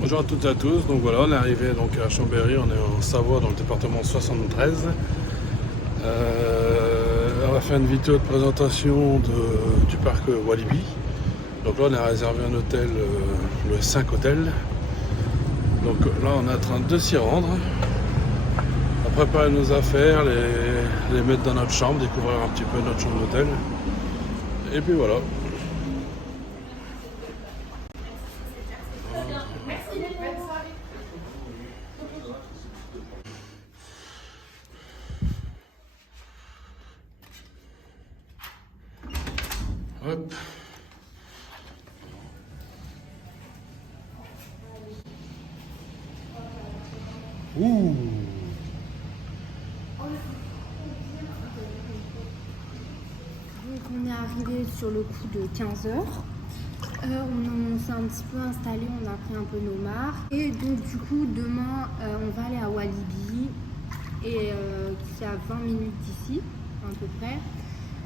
Bonjour à toutes et à tous, donc voilà, on est arrivé donc à Chambéry, on est en Savoie dans le département 73. On va faire une vidéo de présentation du parc Walibi. Donc là on a réservé un hôtel, le 5 Hôtel. Donc là on est en train de s'y rendre, à préparer nos affaires, les mettre dans notre chambre, découvrir un petit peu notre chambre d'hôtel. Et puis voilà. Hop. Ouh. Donc on est arrivé sur le coup de 15h. On s'est un petit peu installé, on a pris un peu nos marques. Et donc du coup demain on va aller à Walibi, et qui est à 20 minutes d'ici à peu près.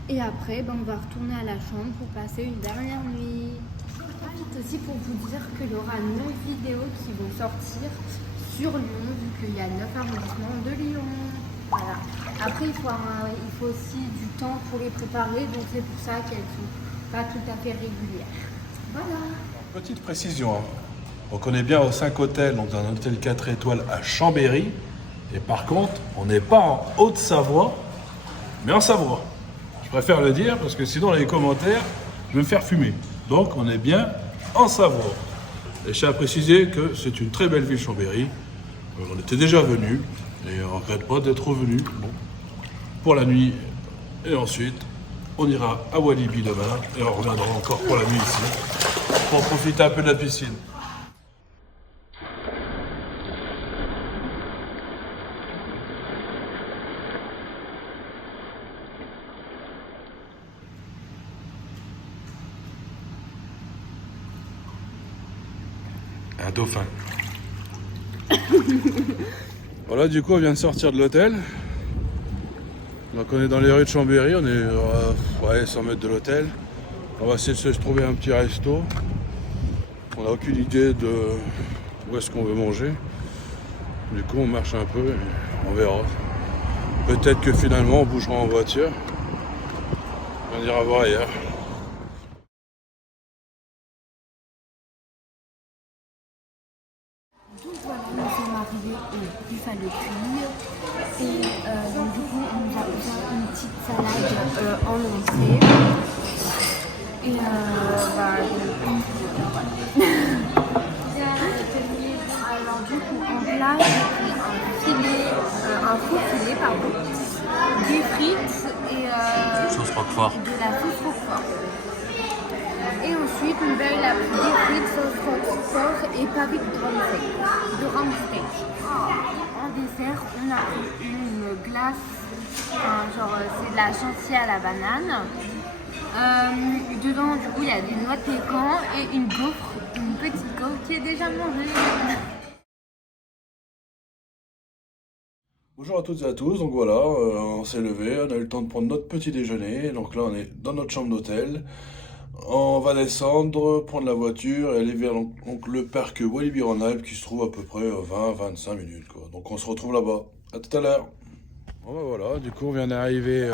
Et après on va retourner à la chambre pour passer une dernière nuit. Je profite aussi pour vous dire qu'il y aura 9 vidéos qui vont sortir sur Lyon, vu qu'il y a 9 arrondissements de Lyon. Voilà. Après il faut aussi du temps pour les préparer, donc c'est pour ça qu'elles ne sont pas tout à fait régulières. Voilà. Petite précision, hein. Donc on est bien au 5 Hôtel, donc dans un hôtel 4 étoiles à Chambéry. Et par contre, on n'est pas en Haute-Savoie, mais en Savoie. Je préfère le dire parce que sinon dans les commentaires, je vais me faire fumer. Donc on est bien en Savoie. Et je tiens à préciser que c'est une très belle ville Chambéry. On était déjà venu et on ne regrette pas d'être revenu. Bon, pour la nuit et ensuite on ira à Walibi demain et on reviendra encore pour la nuit ici pour profiter un peu de la piscine. Un dauphin. Voilà, du coup on vient de sortir de l'hôtel. Donc on est dans les rues de Chambéry, on est à 100 mètres de l'hôtel. On va essayer de se trouver un petit resto. On n'a aucune idée de où est-ce qu'on veut manger. Du coup on marche un peu et on verra. Peut-être que finalement on bougera en voiture. On ira voir ailleurs. Donc voilà, nous sommes arrivés au Buffalo King. Et donc du coup, on nous a offert une petite salade en entrée. Et alors du coup, en plat, j'ai pris un faux filet, pardon, des frites et Sauce Roquefort. de la sauce Roquefort. Et ensuite, on va la des frites, sauce Roquefort et pavé de round steak. En dessert, on a pris une glace, c'est de la chantilly à la banane. Dedans, du coup, il y a des noix de pécan et une petite gaufre qui est déjà mangée. Bonjour à toutes et à tous, donc voilà, on s'est levé, on a eu le temps de prendre notre petit déjeuner, donc là on est dans notre chambre d'hôtel. On va descendre, prendre la voiture et aller vers donc, le parc Walibi en Alpes qui se trouve à peu près 20-25 minutes, quoi. Donc on se retrouve là-bas. À tout à l'heure. Bon bah voilà, du coup on vient d'arriver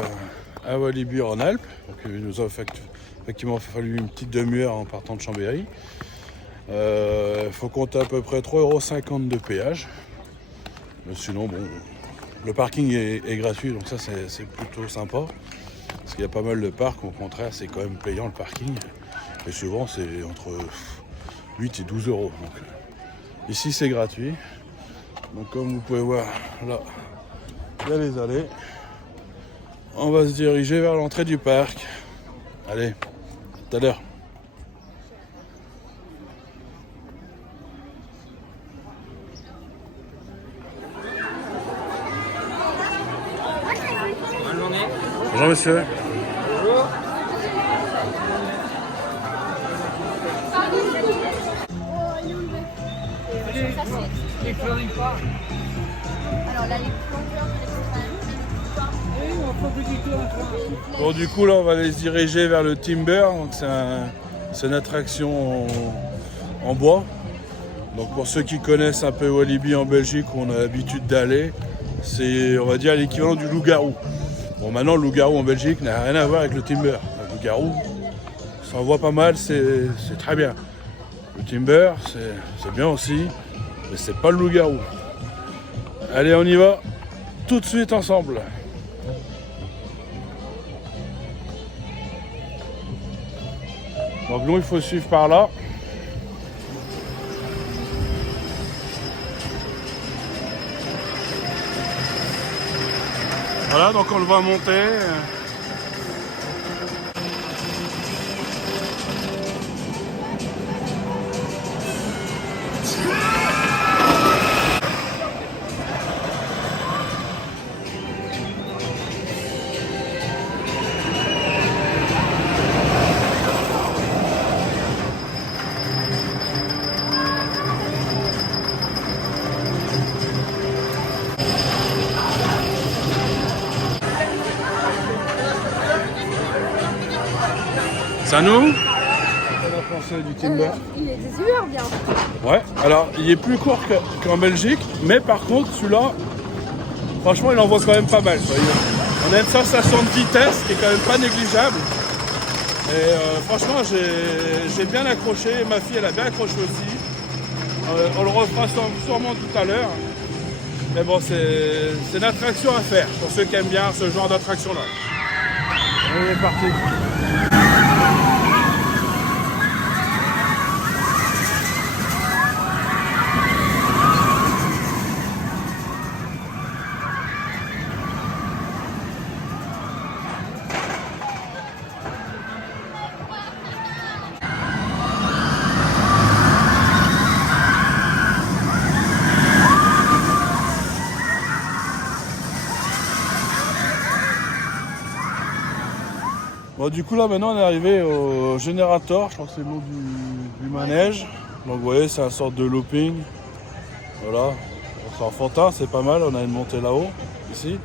à Walibi en Alpes. Donc il nous a effectivement fallu une petite demi-heure en partant de Chambéry. Il faut compter à peu près 3,50 € de péage. Mais sinon bon, le parking est gratuit, donc ça c'est plutôt sympa. Parce qu'il y a pas mal de parcs, au contraire, c'est quand même payant le parking. Et souvent, c'est entre 8 et 12 €. Donc, ici, c'est gratuit. Donc, comme vous pouvez voir, là, il y a les allées. On va se diriger vers l'entrée du parc. Allez, tout à l'heure. Bonne journée. Bonjour, monsieur. Bonjour. Les fleuris pas. Alors là, les Bon, du coup, là, on va aller se diriger vers le Timber. Donc, c'est une attraction en bois. Donc pour ceux qui connaissent un peu Walibi en Belgique, où on a l'habitude d'aller, c'est, on va dire, l'équivalent du loup-garou. Bon, maintenant, le loup-garou en Belgique n'a rien à voir avec le timber. Le loup-garou, ça en voit pas mal, c'est très bien. Le timber, c'est bien aussi, mais c'est pas le loup-garou. Allez, on y va tout de suite ensemble. Donc nous, il faut suivre par là. Voilà, donc on le voit monter. Ça nous? Qu'est-ce qu'on a pensé du timber? Il était super bien. Ouais, alors il est plus court qu'en Belgique, mais par contre celui-là, franchement il envoie quand même pas mal. On a une sensation de vitesse qui est quand même pas négligeable. Et franchement j'ai bien accroché, ma fille elle a bien accroché aussi. On le refera sûrement tout à l'heure. Mais bon, c'est une attraction à faire pour ceux qui aiment bien ce genre d'attraction là. On est parti. Bon, du coup là maintenant on est arrivé au générateur, je crois que c'est le nom du manège. Donc vous voyez, c'est une sorte de looping. Voilà, c'est enfantin, c'est pas mal, on a une montée là-haut, ici.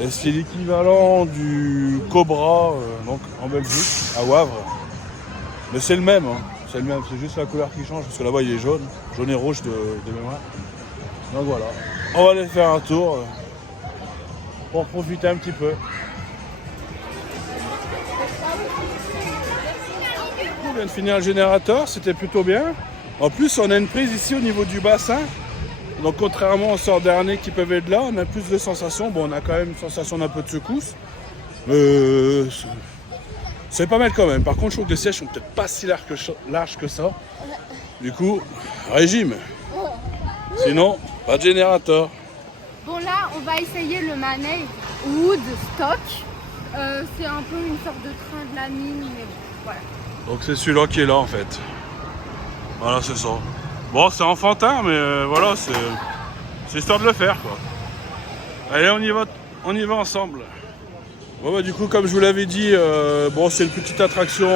Et c'est l'équivalent du Cobra, donc en Belgique, à Wavre. Mais c'est le même, hein. C'est le même, c'est juste la couleur qui change, parce que là-bas il est jaune et rouge de mémoire. Donc voilà, on va aller faire un tour pour profiter un petit peu. On vient de finir le générateur, c'était plutôt bien. En plus, on a une prise ici au niveau du bassin. Donc contrairement aux sorts derniers qui peuvent être là, on a plus de sensations. Bon, on a quand même une sensation d'un peu de secousse. C'est pas mal quand même. Par contre, je trouve que les sièges sont peut-être pas si larges que ça. Du coup, régime. Sinon, pas de générateur. Bon là, on va essayer le manège Woodstock. C'est un peu une sorte de train de la mine, mais bon, voilà. Donc c'est celui-là qui est là en fait. Voilà, c'est ça. Bon, c'est enfantin, mais voilà, c'est histoire de le faire quoi. Allez, on y va ensemble. Bon bah du coup, comme je vous l'avais dit, bon c'est une petite attraction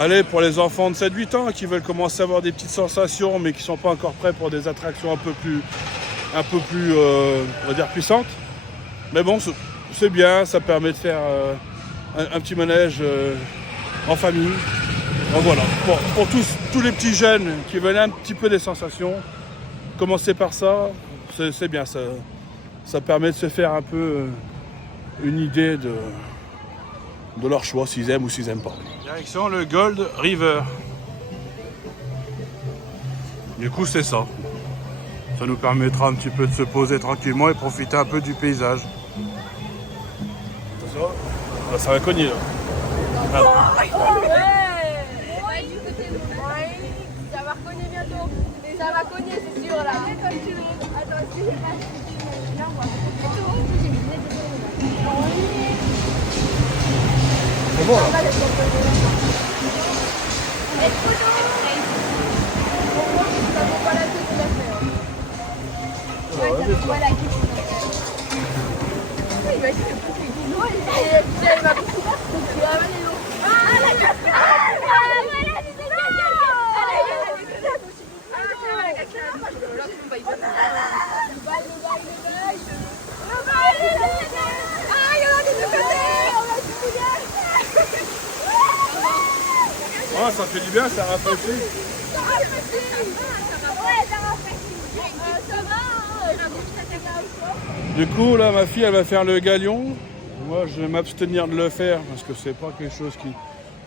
allez, pour les enfants de 7-8 ans qui veulent commencer à avoir des petites sensations mais qui sont pas encore prêts pour des attractions un peu plus on va dire puissantes. Mais bon, c'est bien, ça permet de faire un petit manège en famille. Donc voilà, pour tous les petits jeunes qui veulent un petit peu des sensations, commencer par ça, c'est bien, ça permet de se faire un peu une idée de leur choix, s'ils aiment ou s'ils n'aiment pas. Direction le Gold River. Du coup c'est ça. Ça nous permettra un petit peu de se poser tranquillement et profiter un peu du paysage. Ça va cogner là. Ah. Ça va recogner bientôt. Ça va cogner, c'est sûr là. Attends, si j'ai pas. Là, on va C'est bon là. Ah, ça fait du bien, ça rafraîchit. Du coup, là, ma fille, elle va faire le galion. Moi, je vais m'abstenir de le faire parce que c'est pas quelque chose qui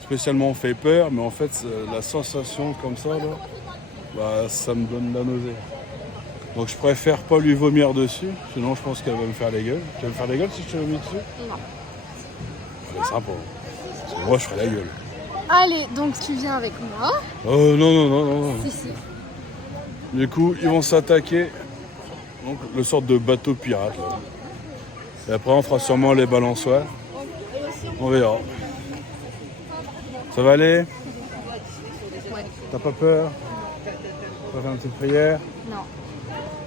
spécialement fait peur. Mais en fait, la sensation comme ça, là, bah, ça me donne la nausée. Donc, je préfère pas lui vomir dessus. Sinon, je pense qu'elle va me faire les gueules. Tu vas me faire les gueules si je te vomis dessus? Non. C'est sympa. Parce que moi, je ferai la gueule. Allez, donc tu viens avec moi. Oh non, non, non, non. Si, si. Du coup, ils vont s'attaquer. Donc, le sorte de bateau pirate. Là. Et après, on fera sûrement les balançoires. On verra. Ça va aller? Ouais. T'as pas peur? Tu vas faire une petite prière? Non.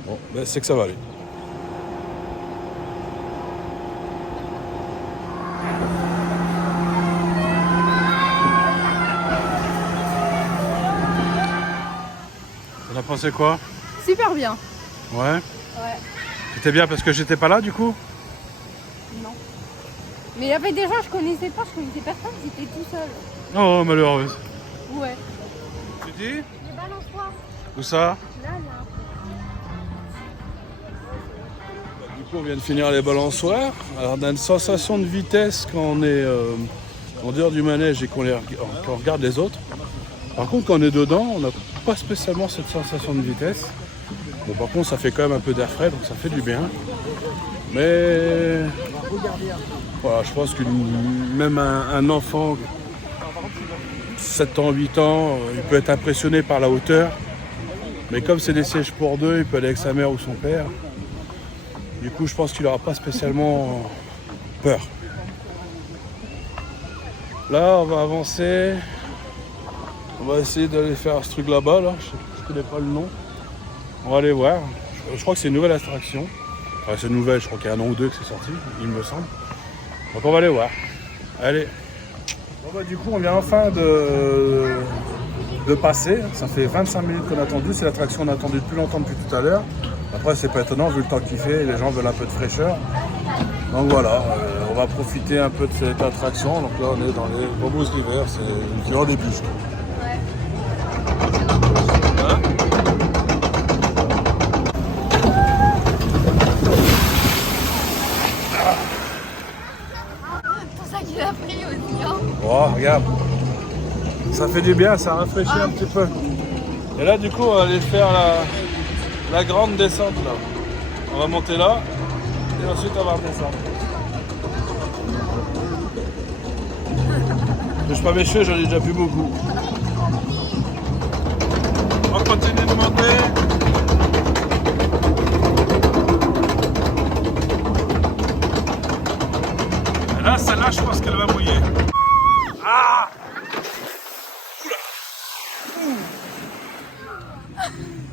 Bon, ben, c'est que ça va aller. T'en as pensé quoi? Super bien. Ouais? Ouais. C'était bien parce que j'étais pas là du coup? Non. Mais il y avait des gens, je connaissais personne, j'étais tout seul. Oh, malheureuse. Ouais. Tu dis? Les balançoires. Où ça? Là. Du coup, on vient de finir les balançoires. Alors, on a une sensation de vitesse quand on est en dehors du manège et qu'on regarde les autres. Par contre, quand on est dedans, on n'a pas spécialement cette sensation de vitesse. Bon, par contre, ça fait quand même un peu d'air frais, donc ça fait du bien. Mais voilà, je pense que même un enfant, 7 ans, 8 ans, il peut être impressionné par la hauteur. Mais comme c'est des sièges pour deux, il peut aller avec sa mère ou son père. Du coup, je pense qu'il n'aura pas spécialement peur. Là, on va avancer. On va essayer d'aller faire ce truc là-bas. Là. Je ne connais pas le nom. On va aller voir. Je crois que c'est une nouvelle attraction. Enfin, c'est nouvelle, je crois qu'il y a un an ou deux que c'est sorti, il me semble. Donc on va aller voir. Allez. Bon, bah, du coup, on vient enfin de passer. Ça fait 25 minutes qu'on a attendu. C'est l'attraction qu'on a attendu depuis longtemps, depuis tout à l'heure. Après, c'est pas étonnant vu le temps qu'il fait. Les gens veulent un peu de fraîcheur. Donc voilà, on va profiter un peu de cette attraction. Donc là, on est dans les bambous d'hiver. C'est une cure des pistes. Oh, regarde, ça fait du bien, ça rafraîchit un petit peu. Et là, du coup, on va aller faire la grande descente là. On va monter là et ensuite on va redescendre. Je touche pas mes cheveux, j'en ai déjà plus beaucoup. On continue de monter. Et là, celle-là, je pense qu'elle va mouiller. Ah!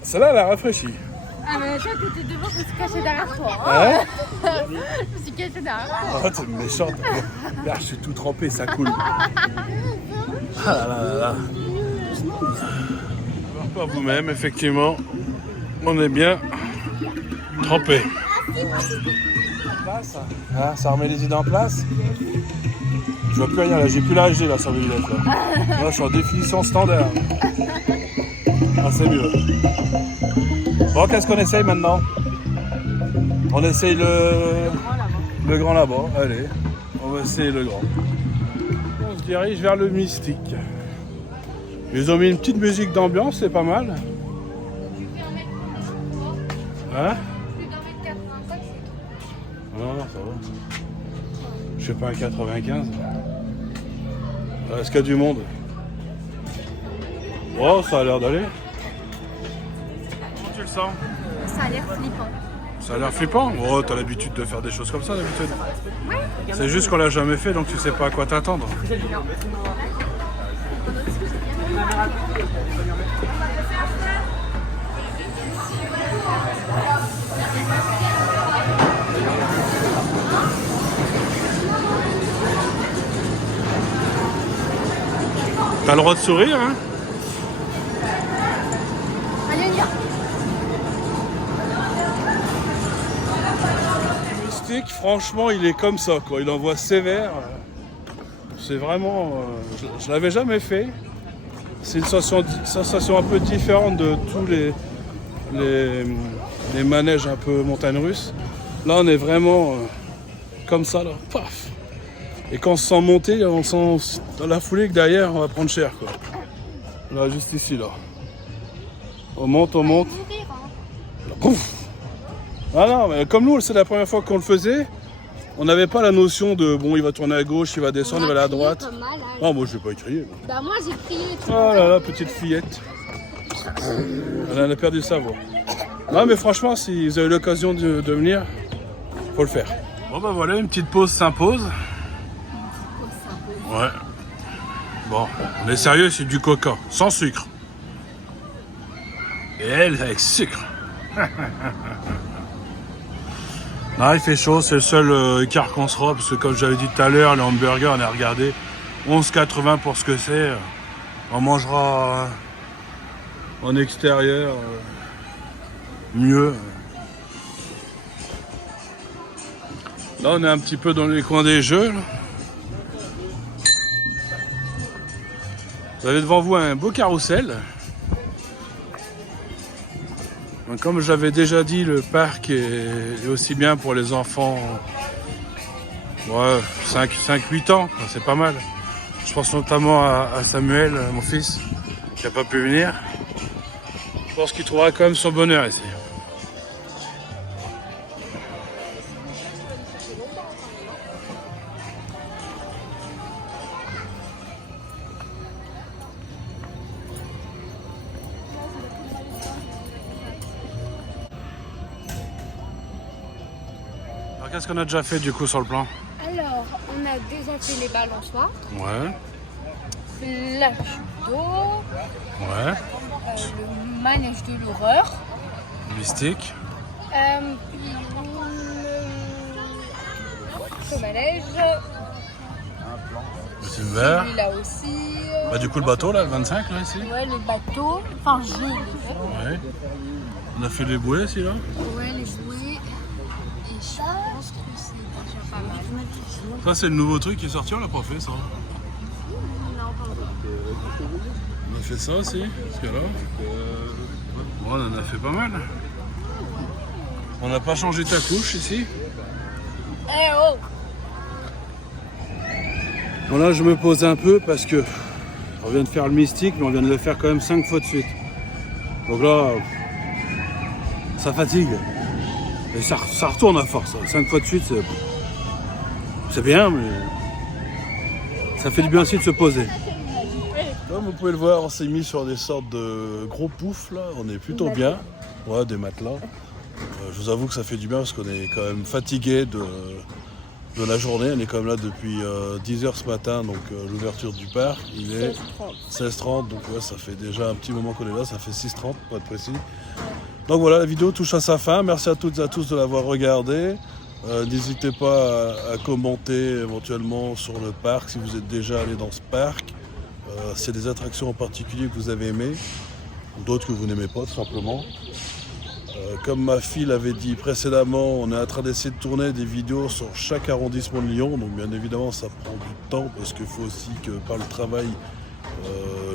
Celle-là, elle a rafraîchi. Ah mais toi t'étais devant, je me suis cachée derrière toi. Hein? Je me suis cachée derrière toi. Oh, t'es méchante. Là, je suis tout trempé, ça coule. Ah là là là. Pas vous-même, effectivement. On est bien trempé. Ah, ça remet les idées en place. Je vois plus rien là, j'ai plus la HD là sur les lunettes là. Là, je suis en définition standard. Ah, c'est mieux. Bon, qu'est-ce qu'on essaye maintenant? On essaye le grand là-bas. Allez, on va essayer le grand. On se dirige vers le mystique. Ils ont mis une petite musique d'ambiance, c'est pas mal. Hein? Non, ça va. Je fais pas un 95. Est-ce qu'il y a du monde? Oh, ça a l'air d'aller. Comment tu le sens? Ça a l'air flippant. Ça a l'air flippant? Oh, t'as l'habitude de faire des choses comme ça d'habitude. C'est juste qu'on l'a jamais fait, donc tu sais pas à quoi t'attendre. T'as le droit de sourire, hein? Allez, on y va. Le mystique, franchement, il est comme ça, quoi. Il envoie sévère. C'est vraiment... je l'avais jamais fait. c'est une sensation un peu différente de tous les manèges un peu montagne russe. Là, on est vraiment comme ça, là, paf. Et quand on se sent monter, on sent dans la foulée que derrière, on va prendre cher, quoi. Là, juste ici, là. On monte. Là, pouf. Ah non, mais comme nous, c'est la première fois qu'on le faisait. On n'avait pas la notion de bon, il va tourner à gauche, il va descendre, il va aller à droite. Non, moi je vais pas y crier. Bah moi j'ai crié. Oh là là, petite fillette. Elle en a perdu sa voix. Non mais franchement, si vous avez l'occasion de venir, faut le faire. Bon bah voilà, une petite pause s'impose. Ouais. Bon, on est sérieux, c'est du coca, sans sucre. Et elle avec sucre. Non, il fait chaud, c'est le seul écart qu'on sera, parce que comme j'avais dit tout à l'heure, les hamburgers, on a regardé 11,80 pour ce que c'est. On mangera en extérieur mieux. Là, on est un petit peu dans les coins des jeux. Là. Vous avez devant vous un beau carrousel. Comme j'avais déjà dit, le parc est aussi bien pour les enfants, ouais, 5-8 ans, c'est pas mal. Je pense notamment à Samuel, mon fils, qui n'a pas pu venir. Je pense qu'il trouvera quand même son bonheur ici. Alors qu'est-ce qu'on a déjà fait du coup sur le plan? Alors, on a déjà fait les balançoires. Ouais. La chute d'eau. Ouais. Le manège de l'horreur. Mystique. Puis le manège. Le Silver. Celui-là aussi. Bah, du coup le bateau là, le 25 là ici. Ouais, le bateau. Enfin, je l'ai fait. Ouais. On a fait les bouées ici là. Ouais, les jouets. Et je pense que c'est déjà pas mal. Ça c'est le nouveau truc qui est sorti, on l'a pas fait ça. Non, pas encore. On a fait ça aussi, parce que là, bon, on en a fait pas mal. On n'a pas changé ta couche ici. Eh oh! Bon là je me pose un peu parce que on vient de faire le mystique, mais on vient de le faire quand même 5 fois de suite. Donc là, ça fatigue. Et ça retourne à force. 5 fois de suite, c'est bien, mais ça fait du bien aussi de se poser. Comme vous pouvez le voir, on s'est mis sur des sortes de gros poufs là. On est plutôt bien. Ouais, des matelas. Je vous avoue que ça fait du bien parce qu'on est quand même fatigué de la journée. On est quand même là depuis 10h ce matin, donc l'ouverture du parc. Il est 16h30, donc ouais, ça fait déjà un petit moment qu'on est là. Ça fait 6h30 pour être précis. Donc voilà, la vidéo touche à sa fin. Merci à toutes et à tous de l'avoir regardé. N'hésitez pas à commenter éventuellement sur le parc si vous êtes déjà allé dans ce parc. S'il y a des attractions en particulier que vous avez aimées, ou d'autres que vous n'aimez pas tout simplement. Comme ma fille l'avait dit précédemment, on est en train d'essayer de tourner des vidéos sur chaque arrondissement de Lyon. Donc bien évidemment ça prend du temps parce qu'il faut aussi que par le travail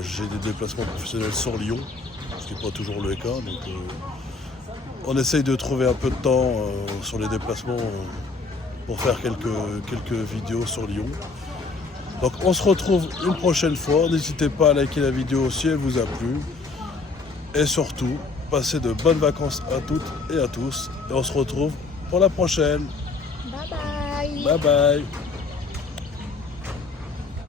j'ai des déplacements professionnels sur Lyon, ce qui n'est pas toujours le cas. Donc on essaye de trouver un peu de temps sur les déplacements pour faire quelques vidéos sur Lyon. Donc on se retrouve une prochaine fois. N'hésitez pas à liker la vidéo si elle vous a plu. Et surtout, passez de bonnes vacances à toutes et à tous. Et on se retrouve pour la prochaine. Bye bye! Bye bye!